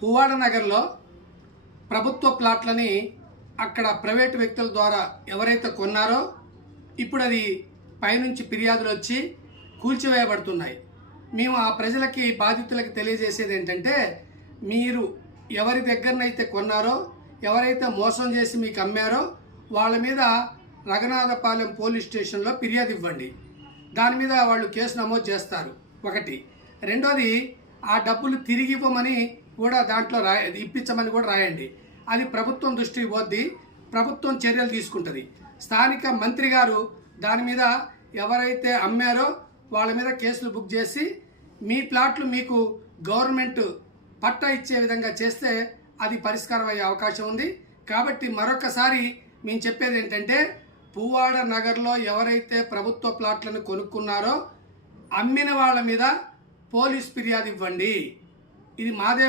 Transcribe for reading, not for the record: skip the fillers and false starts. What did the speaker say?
పువ్వాడ నగర్లో ప్రభుత్వ ప్లాట్లని అక్కడ ప్రైవేటు వ్యక్తుల ద్వారా ఎవరైతే కొన్నారో ఇప్పుడు అది పైనుంచి ఫిర్యాదులు వచ్చి కూల్చివేయబడుతున్నాయి. మేము ఆ ప్రజలకి బాధితులకి తెలియజేసేది ఏంటంటే, మీరు ఎవరి దగ్గరనైతే కొన్నారో, ఎవరైతే మోసం చేసి మీకు అమ్మారో వాళ్ళ మీద రఘునాథపాలెం పోలీస్ స్టేషన్లో ఫిర్యాదు ఇవ్వండి. దాని మీద వాళ్ళు కేసు నమోదు చేస్తారు. ఒకటి. రెండోది, ఆ డబ్బులు తిరిగి ఇవ్వమని కూడా దాంట్లో ఇప్పించమని కూడా రాయండి. అది ప్రభుత్వం దృష్టికి పోద్ది, ప్రభుత్వం చర్యలు తీసుకుంటుంది. స్థానిక మంత్రి గారు దాని మీద ఎవరైతే అమ్మారో వాళ్ళ మీద కేసులు బుక్ చేసి మీ ప్లాట్లు మీకు గవర్నమెంట్ పట్టా ఇచ్చే విధంగా చేస్తే అది పరిష్కారం అయ్యే అవకాశం ఉంది. కాబట్టి మరొకసారి మేము చెప్పేది ఏంటంటే, పువ్వాడ నగర్లో ఎవరైతే ప్రభుత్వ ప్లాట్లను కొనుక్కున్నారో అమ్మిన వాళ్ళ మీద పోలీస్ ఫిర్యాదు ఇవ్వండి. ఇది మాదే